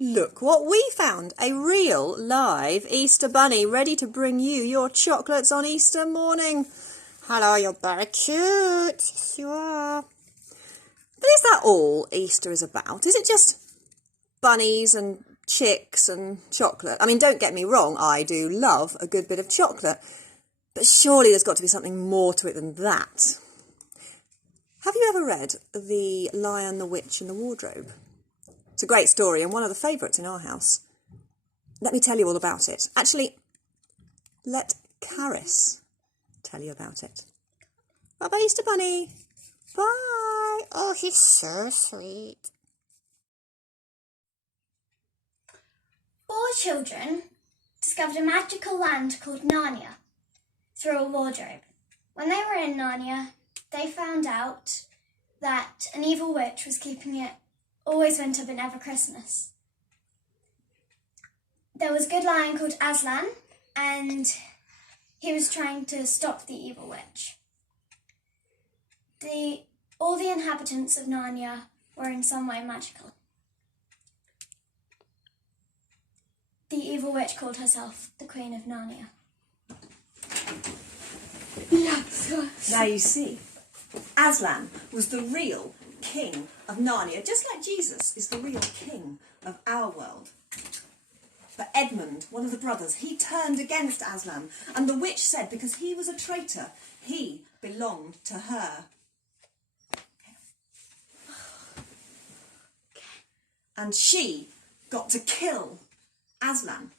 Look what we found, a real live Easter bunny ready to bring you your chocolates on Easter morning. Hello, you're very cute. Yes, you are. But is that all Easter is about? Is it just bunnies and chicks and chocolate? I mean, don't get me wrong, I do love a good bit of chocolate, but surely there's got to be something more to it than that. Have you ever read The Lion, the Witch and the Wardrobe? It's a great story and one of the favourites in our house. Let me tell you all about it. Actually, let Caris tell you about it. Bye-bye, Easter Bunny. Bye. Oh, he's so sweet. 4 children discovered a magical land called Narnia through a wardrobe. When they were in Narnia, they found out that an evil witch was keeping it always winter but never Christmas. There was a good lion called Aslan, and he was trying to stop the evil witch. All the inhabitants of Narnia were in some way magical. The evil witch called herself the Queen of Narnia. Now you see, Aslan was the real king of Narnia, just like Jesus is the real king of our world. But Edmund, one of the brothers, he turned against Aslan, and the witch said because he was a traitor, he belonged to her. And she got to kill Aslan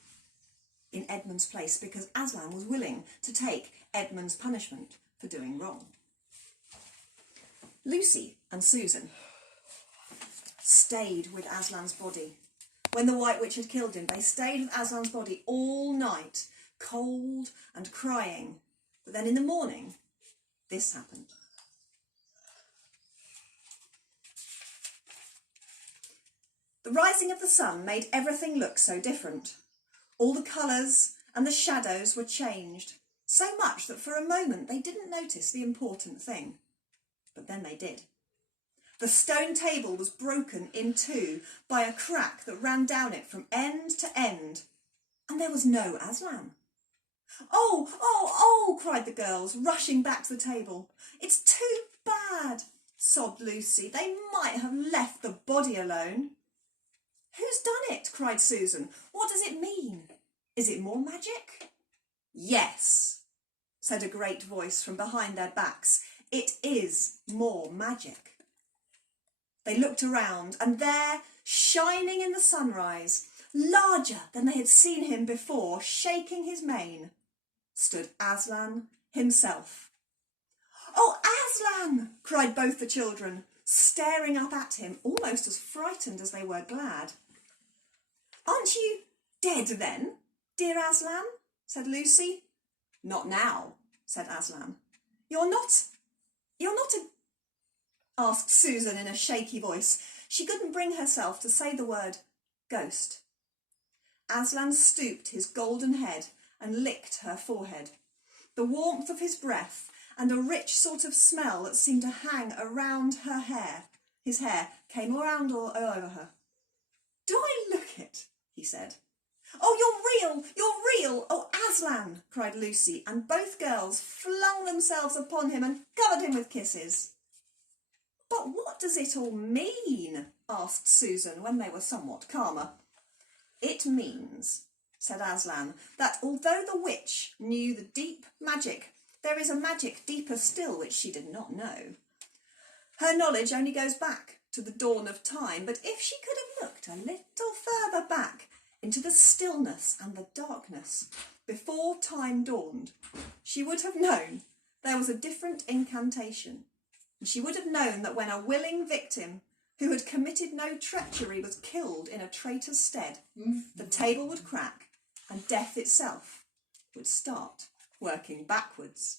in Edmund's place because Aslan was willing to take Edmund's punishment for doing wrong. Lucy and Susan stayed with Aslan's body. When the White Witch had killed him, they stayed with Aslan's body all night, cold and crying. But then in the morning, this happened. The rising of the sun made everything look so different. All the colours and the shadows were changed, so much that for a moment they didn't notice the important thing. But then they did. The stone table was broken in two by a crack that ran down it from end to end, and there was no Aslan. Oh, cried the girls, rushing back to the table. It's too bad, sobbed Lucy. They might have left the body alone. Who's done it? Cried Susan. What does it mean? Is it more magic? Yes, said a great voice from behind their backs. It is more magic. They looked around, and there, shining in the sunrise, larger than they had seen him before, shaking his mane, stood Aslan himself. Oh, Aslan! Cried both the children, staring up at him, almost as frightened as they were glad. Aren't you dead then, dear Aslan? Said Lucy. Not now, said Aslan. You're not asked Susan in a shaky voice. She couldn't bring herself to say the word ghost. Aslan stooped his golden head and licked her forehead. The warmth of his breath and a rich sort of smell that seemed to hang around her hair, his hair, came around all over her. Do I look it? He said. Oh, you're real! Oh, Aslan! Cried Lucy, and both girls flung themselves upon him and covered him with kisses. But what does it all mean? Asked Susan when they were somewhat calmer. It means, said Aslan, that although the witch knew the deep magic, there is a magic deeper still which she did not know. Her knowledge only goes back to the dawn of time, but if she could have looked a little further back into the stillness and the darkness before time dawned, she would have known there was a different incantation. And she would have known that when a willing victim who had committed no treachery was killed in a traitor's stead, the table would crack and death itself would start working backwards.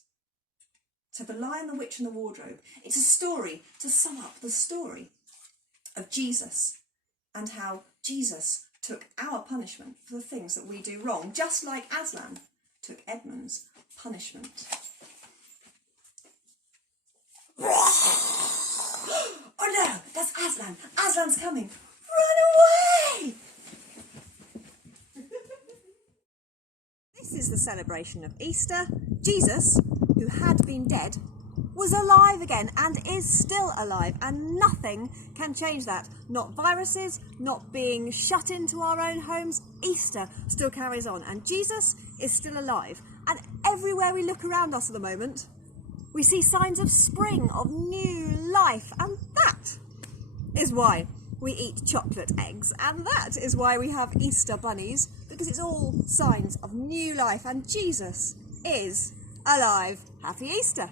So The Lion, the Witch and the Wardrobe, it's a story to sum up the story of Jesus and how Jesus took our punishment for the things that we do wrong, just like Aslan took Edmund's punishment. Oh no, that's Aslan. Aslan's coming. Run away! is the celebration of Easter. Jesus, who had been dead, was alive again and is still alive, and nothing can change that. Not viruses, not being shut into our own homes. Easter still carries on, and Jesus is still alive. And everywhere we look around us at the moment, we see signs of spring, of new life, and that is why we eat chocolate eggs, and that is why we have Easter bunnies, because it's all signs of new life, and Jesus is alive. Happy Easter!